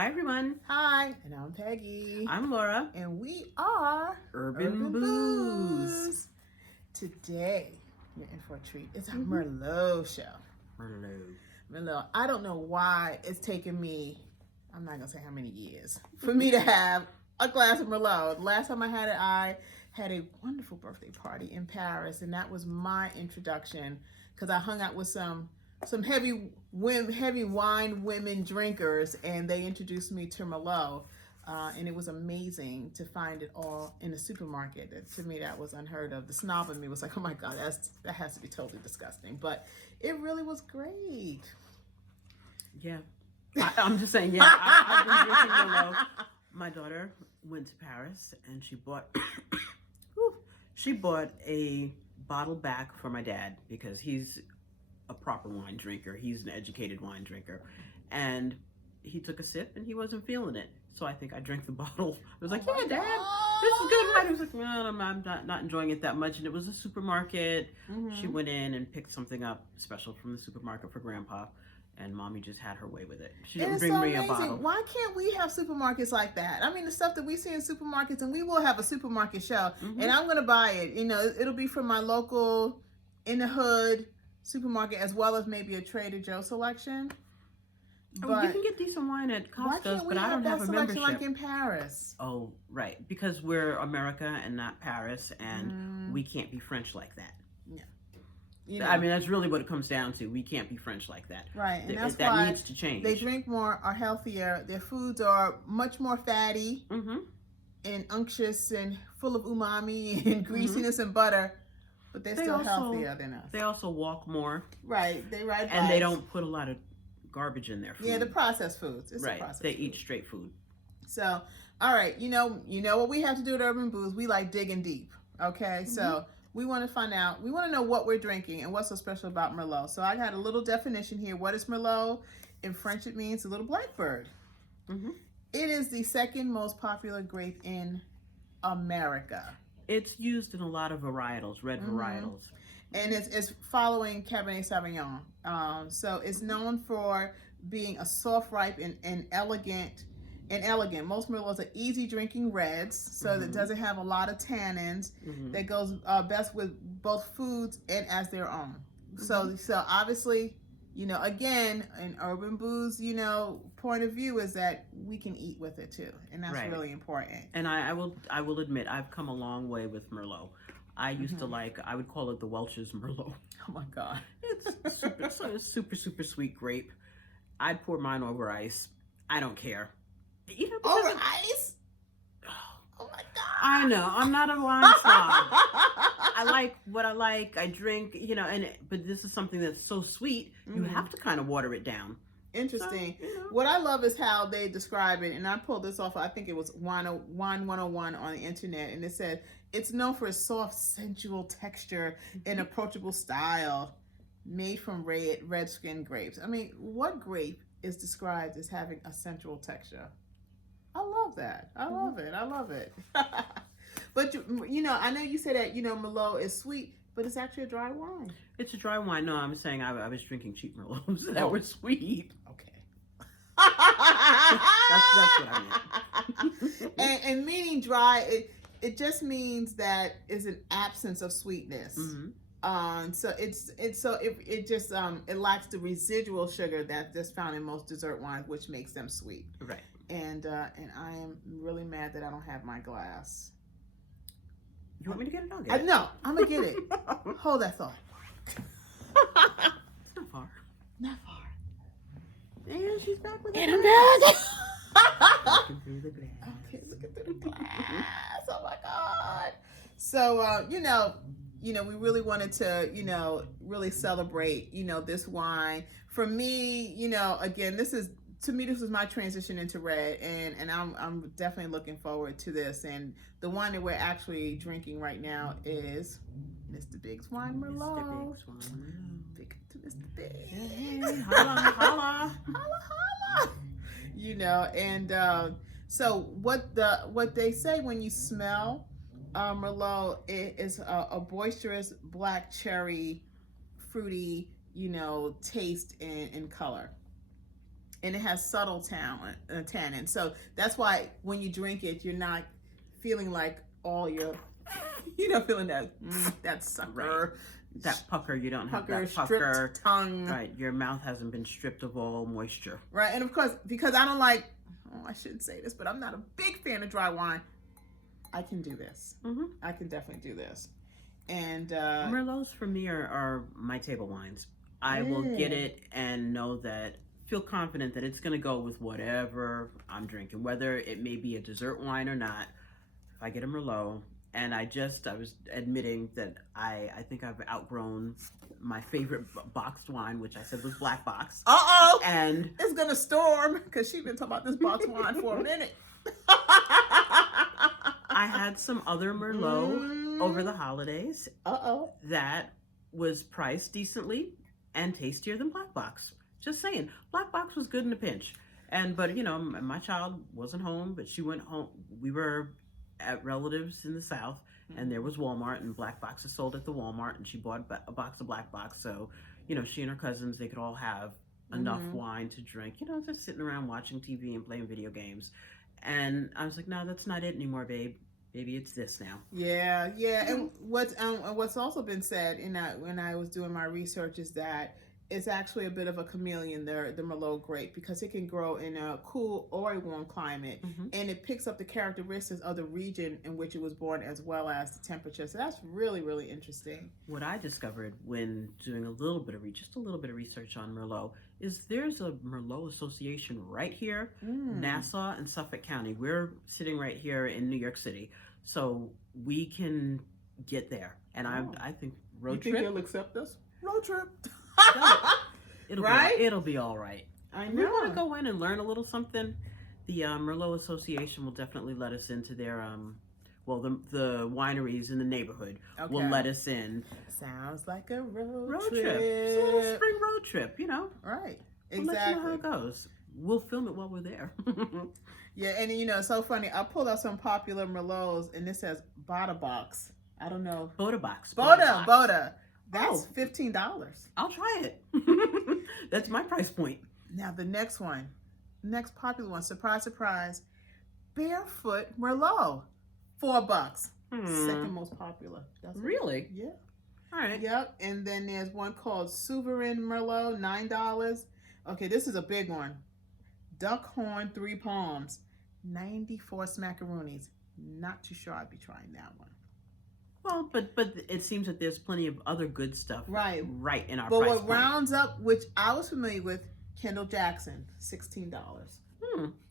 Hi, everyone. Hi, and I'm Peggy. I'm Laura. And we are Urban Booz. Today, you're in for a treat. It's a Merlot show. Merlot. I don't know why it's taken me, I'm not going to say how many years, for me to have a glass of Merlot. The last time I had a wonderful birthday party in Paris, and that was my introduction because I hung out with some heavy wine women drinkers, and they introduced me to Merlot, and it was amazing to find it all in a supermarket. To me, that was unheard of. The snob in me was like, oh my God, that has to be totally disgusting, but it really was great. Yeah, I'm just saying, yeah, I've been drinking Merlot. My daughter went to Paris, and she bought a bottle back for my dad because he's a proper wine drinker. He's an educated wine drinker. And he took a sip and he wasn't feeling it. So I think I drank the bottle. I was like, yeah, Dad, this is good wine. He was like, well, I'm not enjoying it that much. And it was a supermarket. She went in and picked something up special from the supermarket for Grandpa. And Mommy just had her way with it. She didn't bring me a bottle. Why can't we have supermarkets like that? I mean, the stuff that we see in supermarkets, and we will have a supermarket show. And I'm going to buy it. You know, it'll be from my local, in the hood supermarket, as well as maybe a Trader Joe selection. But you can get decent wine at Costco's, but I don't have a membership. Like in Paris. Oh, right, because we're America and not Paris, and we can't be French like that. Yeah, you know, I mean, that's really what it comes down to. We can't be French like that. Right, and that's that why needs to change. They drink more, are healthier. Their foods are much more fatty and unctuous and full of umami and greasiness and butter. But they're still healthier than us. They also walk more. Right. They ride bikes. And they don't put a lot of garbage in their food. Yeah, the processed foods. It's right. They eat straight food. So, all right. You know what we have to do at Urban Booz? We like digging deep. Okay? So we want to find out. We want to know what we're drinking and what's so special about Merlot. So I got a little definition here. What is Merlot? In French, it means a little blackbird. It is the second most popular grape in America. It's used in a lot of varietals, red varietals. And it's following Cabernet Sauvignon. So it's known for being a soft, ripe, and elegant. Most Merlots are easy drinking reds, so that doesn't have a lot of tannins. That goes best with both foods and as their own. So obviously, you know, again, in Urban Booz, you know, point of view is that we can eat with it too, and that's really important. And I will admit, I've come a long way with Merlot. I used to I would call it the Welch's Merlot. Oh my God, it's super sweet grape. I'd pour mine over ice. I don't care. You know, over ice. Oh my God. I know. I'm not a wine snob. I like what I like. I drink, you know, but this is something that's so sweet, you have to kind of water it down. Interesting. So, you know. What I love is how they describe it, and I pulled this off, I think it was Wine 101 on the internet, and it said, it's known for its soft, sensual texture and approachable style, made from red-skinned grapes. I mean, what grape is described as having a sensual texture? I love that. I love it. But, you know, I know you said that, you know, Merlot is sweet, but it's actually a dry wine. It's a dry wine. No, I'm saying I was drinking cheap Merlots that were sweet. Okay. that's what I meant. and meaning dry, it just means that it's an absence of sweetness. So it lacks the residual sugar that's found in most dessert wines, which makes them sweet. Right. And I am really mad that I don't have my glass. You want me to get it? I'll get it. No, I'm gonna get it. Hold that thought. It's not far. Not far. And she's back with it. And I'm back. Looking through the glass. Okay, looking through the glass. Oh my God. So you know, we really wanted to, you know, really celebrate, you know, this wine. For me, you know, again, this is my transition into red, and I'm definitely looking forward to this. And the one that we're actually drinking right now is Mr. Big's Wine Merlot. Mr. Big's Wine. Big to Mr. Big. Hey, holla, holla. Holla. You know, and so what they say when you smell Merlot is a boisterous black cherry, fruity, you know, taste and color. and it has subtle tannin. So that's why when you drink it, you're not feeling like all your, feeling that sucker. Right. That pucker, you don't have that pucker. Stripped tongue. Right, your mouth hasn't been stripped of all moisture. Right, and of course, because I don't like, I shouldn't say this, but I'm not a big fan of dry wine. I can do this. I can definitely do this. And Merlots for me are my table wines. I will get it and feel confident that it's going to go with whatever I'm drinking, whether it may be a dessert wine or not. If I get a Merlot, and I was admitting that I think I've outgrown my favorite boxed wine, which I said was Black Box. And it's going to storm because she's been talking about this boxed wine for a minute. I had some other Merlot over the holidays that was priced decently and tastier than Black Box. Just saying, Black Box was good in a pinch. But my child wasn't home, but she went home. We were at relatives in the South, and there was Walmart, and Black Box is sold at the Walmart, and she bought a box of Black Box. So, she and her cousins, they could all have enough wine to drink, just sitting around watching TV and playing video games. And I was like, no, that's not it anymore, babe. Maybe it's this now. Yeah. And what's also been said when I was doing my research is that it's actually a bit of a chameleon, the Merlot grape, because it can grow in a cool or a warm climate, and it picks up the characteristics of the region in which it was born as well as the temperature. So that's really, really interesting. What I discovered when doing a little bit of research on Merlot is there's a Merlot association right here, Nassau and Suffolk County. We're sitting right here in New York City, so we can get there. And I think road trip. You think they'll accept us? Road trip. It'll be all right. I know. We want to go in and learn a little something. The Merlot Association will definitely let us into their the wineries in the neighborhood will let us in. Sounds like a road trip. It's a little spring road trip, Right. We'll let you know how it goes. We'll film it while we're there. Yeah, and it's so funny. I pulled out some popular Merlots, and it says Bota Box. I don't know. Bota Box. Bota. That's $15. I'll try it. That's my price point. Now the next popular one, surprise, surprise, Barefoot Merlot, $4. Second most popular. Really? Yeah. All right. Yep. And then there's one called Sovereign Merlot, $9. Okay, this is a big one. Duckhorn 3 Palms, 94 smackaroonies. Not too sure I'd be trying that one. Well, but it seems that there's plenty of other good stuff right in our price point. But what rounds up, which I was familiar with, Kendall Jackson, $16.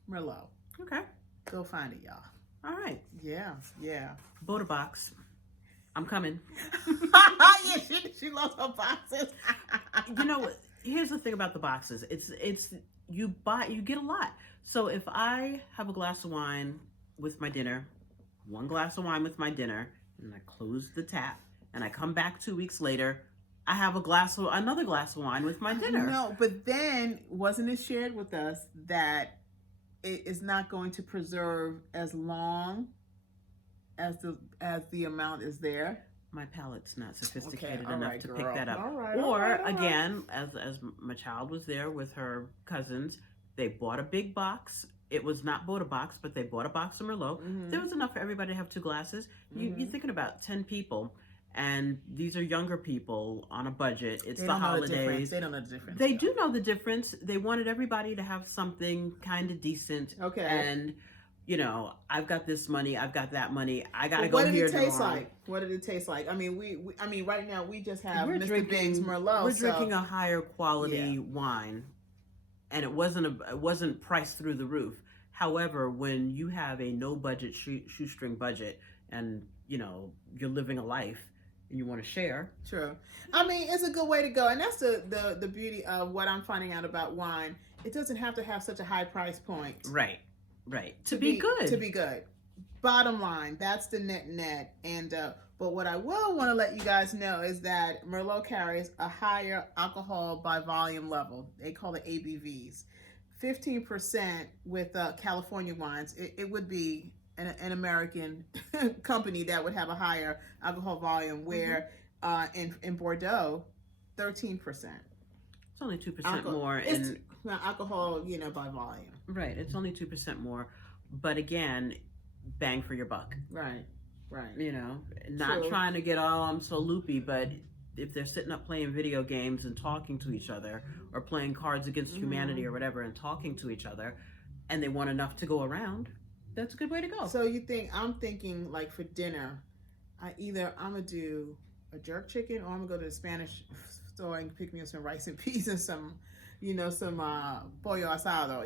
Merlot. Okay. Go find it, y'all. All right. Yeah. Bota Box. I'm coming. Yeah, she loves her boxes. Here's the thing about the boxes. It's you get a lot. So if I have a glass of wine with my dinner, one glass of wine with my dinner, and I close the tap, and I come back 2 weeks later, I have another glass of wine with my dinner. No, but then wasn't it shared with us that it is not going to preserve as long as the amount is there? My palate's not sophisticated enough to pick that up. All right. Again, as my child was there with her cousins, they bought a big box. It was not Bota Box, but they bought a box of Merlot. There was enough for everybody to have 2 glasses. You're thinking about 10 people, and these are younger people on a budget. It's the holidays. They don't know the difference. They do know the difference. They wanted everybody to have something kind of decent. Okay. And, I've got this money, I've got that money. I got to go here tomorrow. What did it taste like? I mean, right now we just have Mr. Big's Merlot. We're drinking a higher quality wine. And it wasn't priced through the roof. However, when you have a no budget shoestring budget, and you're living a life and you want to share. True. I mean, it's a good way to go, and that's the beauty of what I'm finding out about wine. It doesn't have to have such a high price point. Right. To be good. To be good. Bottom line, that's the net. And but what I will want to let you guys know is that Merlot carries a higher alcohol by volume level. They call it ABVs. 15% with California wines. It would be an American company that would have a higher alcohol volume, where in Bordeaux, 13%. It's only 2% more. alcohol, by volume. Right. It's only 2% more, but again, bang for your buck. Right. Not True. trying to get all I'm so loopy, but if they're sitting up playing video games and talking to each other, or playing Cards Against Humanity or whatever and talking to each other, and they want enough to go around, that's a good way to go. So I'm thinking like for dinner, I'm gonna do a jerk chicken, or I'm gonna go to the Spanish store and pick me up some rice and peas and some pollo asado.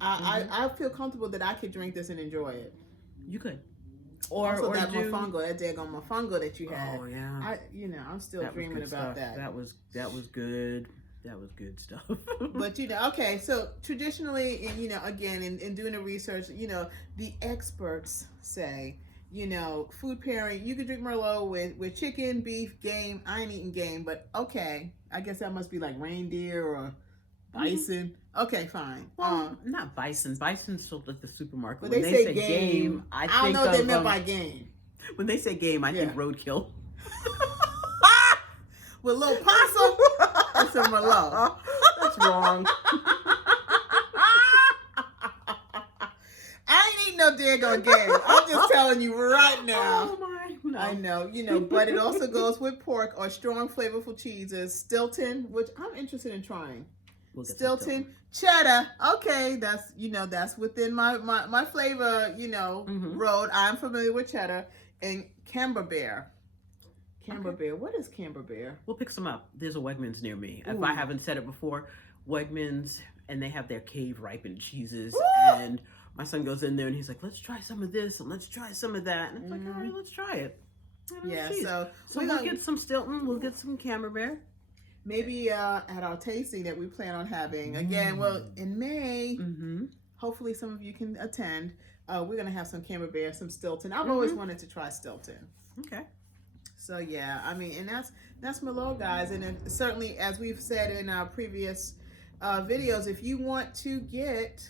I feel comfortable that I could drink this and enjoy it. You could. Or that mofongo, that daggone mofongo that you had. Oh yeah. I'm still dreaming about that. That was good. That was good stuff. But okay. So traditionally, again, in doing the research, the experts say, food pairing. You could drink Merlot with chicken, beef, game. I ain't eating game, but okay. I guess that must be like reindeer or bison. Okay, fine. Well, not bison. Bison's sold at the supermarket. But when they say game. I don't know what they meant by game. When they say game, I think roadkill. With a little possum and some Merlot. That's wrong. I ain't eating no daggone game. I'm just telling you right now. Oh my! No. I know, but it also goes with pork or strong, flavorful cheeses. Stilton, which I'm interested in trying. Stilton, cheddar. Okay, that's within my flavor, road. I'm familiar with cheddar. And Camembert. Camembert. What is Camembert? We'll pick some up. There's a Wegmans near me. If I haven't said it before, Wegmans, and they have their cave ripened cheeses. Ooh! And my son goes in there and he's like, let's try some of this and let's try some of that. And it's like, all right, let's try it. Yeah, so we'll get some Stilton, we'll get some Camembert. Maybe at our tasting that we plan on having. Again, well, in May, hopefully some of you can attend. We're going to have some Camembert, some Stilton. I've always wanted to try Stilton. Okay. So, yeah, and that's Merlot, guys. And certainly, as we've said in our previous videos, if you want to get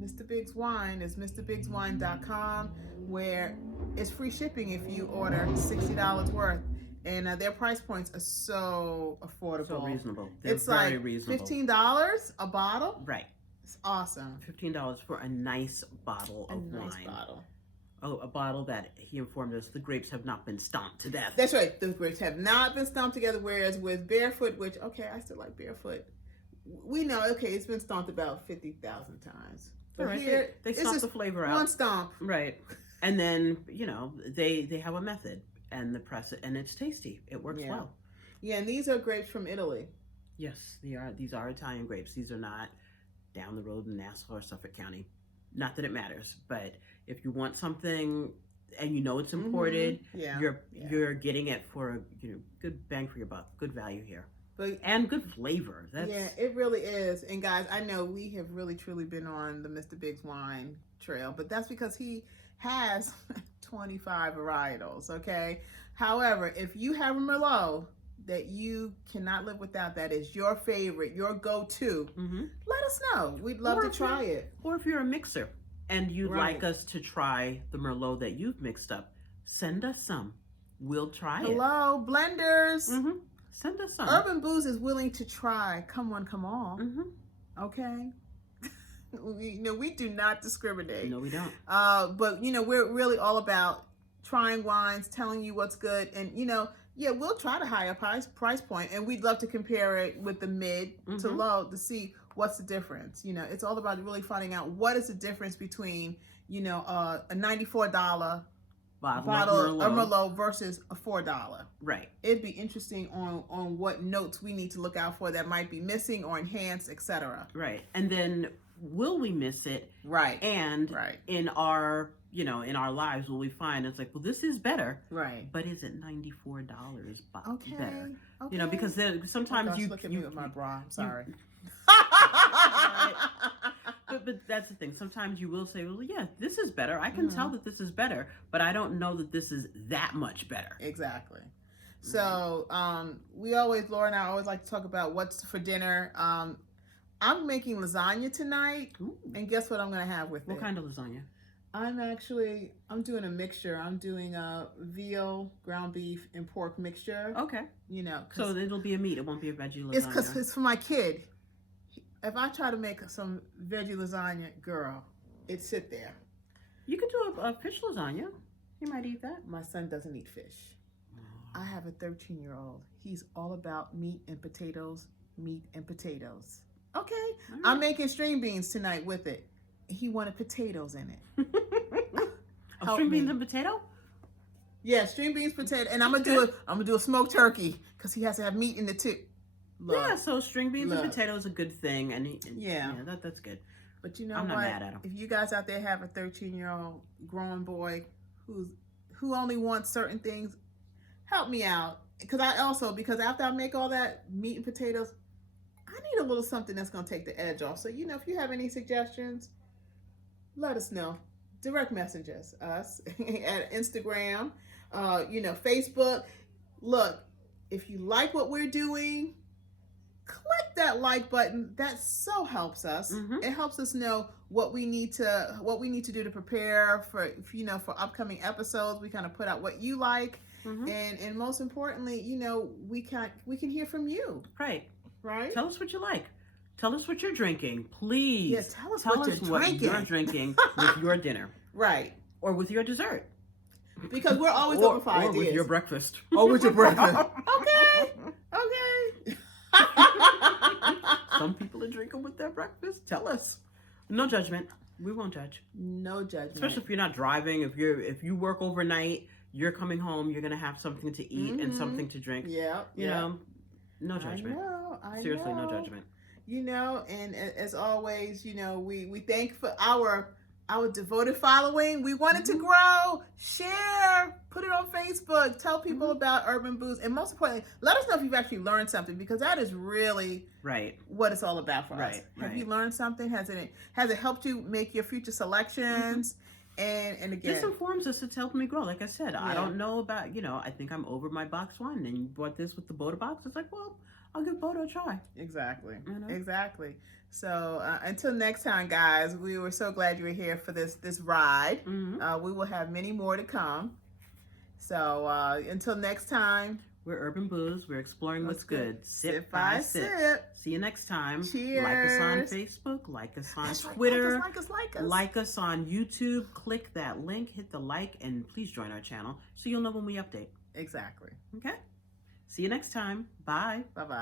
Mr. Big's Wine, it's MrBigsWine.com, where it's free shipping if you order $60 worth. And their price points are so affordable. So reasonable. They're very reasonable. $15 a bottle? Right. It's awesome. $15 for a nice bottle of wine. A nice bottle. Oh, a bottle that he informed us the grapes have not been stomped to death. That's right. The grapes have not been stomped together, whereas with Barefoot, which, okay, I still like Barefoot. We know, okay, it's been stomped about 50,000 times. But right. Here, they stomp the flavor out. One stomp. Right. And then, they have a method. And the press it, and it's tasty. It works well. Yeah, and these are grapes from Italy. Yes, they are. These are Italian grapes. These are not down the road in Nassau or Suffolk County. Not that it matters, but if you want something and it's imported, you're getting it for a good bang for your buck, good value here, and good flavor. It really is. And guys, I know we have really truly been on the Mr. Big's Wine trail, but that's because he has 25 varietals, okay? However, if you have a Merlot that you cannot live without, that is your favorite, your go-to, let us know. We'd love to try it. Or if you're a mixer and you'd like us to try the Merlot that you've mixed up, send us some. We'll try it. Hello, blenders. Send us some. Urban Booz is willing to try. Come on, come on. Okay? We do not discriminate. No, we don't. But we're really all about trying wines, telling you what's good, and we'll try the higher price point, and we'd love to compare it with the mid to low to see what's the difference. It's all about really finding out what is the difference between a $94 bottle of Merlot versus a $4. Right. It'd be interesting on what notes we need to look out for that might be missing or enhanced, etc. Right. And then will we miss it? Right. And in our in our lives will we find it's like, well, this is better. Right. But is it $94 better? Okay. Because then sometimes look at me with my bra. I'm sorry. But that's the thing. Sometimes you will say, well, yeah, this is better. I can tell that this is better, but I don't know that this is that much better. Exactly. So Laura and I always like to talk about what's for dinner. I'm making lasagna tonight. Ooh. And guess what I'm going to have with it? What kind of lasagna? I'm doing a mixture. I'm doing a veal, ground beef, and pork mixture. Okay. You know, So it'll be a meat. It won't be a veggie lasagna. it's because it's for my kid. If I try to make some veggie lasagna, girl, it'd sit there. You could do a fish lasagna. He might eat that. My son doesn't eat fish. I have a 13-year-old. He's all about meat and potatoes, meat and potatoes. Okay. Right. I'm making string beans tonight with it. He wanted potatoes in it. String beans and potato? Yeah, string beans, potato, and I'm gonna do a smoked turkey because he has to have meat in it too. Look, yeah, so string beans and potato is a good thing, and that's good. But you know I'm what? not mad at him. If you guys out there have a 13-year-old grown boy who only wants certain things, help me out. Because after I make all that meat and potatoes, I need a little something that's gonna take the edge off. So if you have any suggestions, let us know. Direct message us at Instagram, Facebook. Look, if you like what we're doing, click that like button. That so helps us. Mm-hmm. It helps us know what we need to do to prepare for upcoming episodes. We kind of put out what you like, and most importantly, we can hear from you. Right. Tell us what you like. Tell us what you're drinking, please. Yes, tell us what you're drinking with your dinner. Right. Or with your dessert. Because we're always open for ideas. Or with your breakfast. Or with your breakfast. Okay. Some people are drinking with their breakfast. Tell us. No judgment. We won't judge. No judgment. Especially if you're not driving. If you work overnight, you're coming home, you're going to have something to eat and something to drink. Yeah. You know, no judgment. I know. Seriously, no judgment. And as always, we thank for our devoted following. We want it to grow. Share, put it on Facebook, tell people about Urban Booz, and most importantly, let us know if you've actually learned something, because that is really what it's all about for us. Have you learned something? Has it helped you make your future selections? And again, this informs us. It's helped me grow. Like I said, I don't know about, I think I'm over my box wine, and you brought this with the Bordeaux box. It's like, well, I'll give Bordeaux a try. Exactly. Exactly. So until next time, guys, we were so glad you were here for this ride. We will have many more to come. So until next time, we're Urban Booz. We're exploring what's good. Sip by sip. See you next time. Cheers. Like us on Facebook. Like us on Twitter. Like us. Like us on YouTube. Click that link. Hit the like. And please join our channel so you'll know when we update. Exactly. Okay? See you next time. Bye. Bye-bye.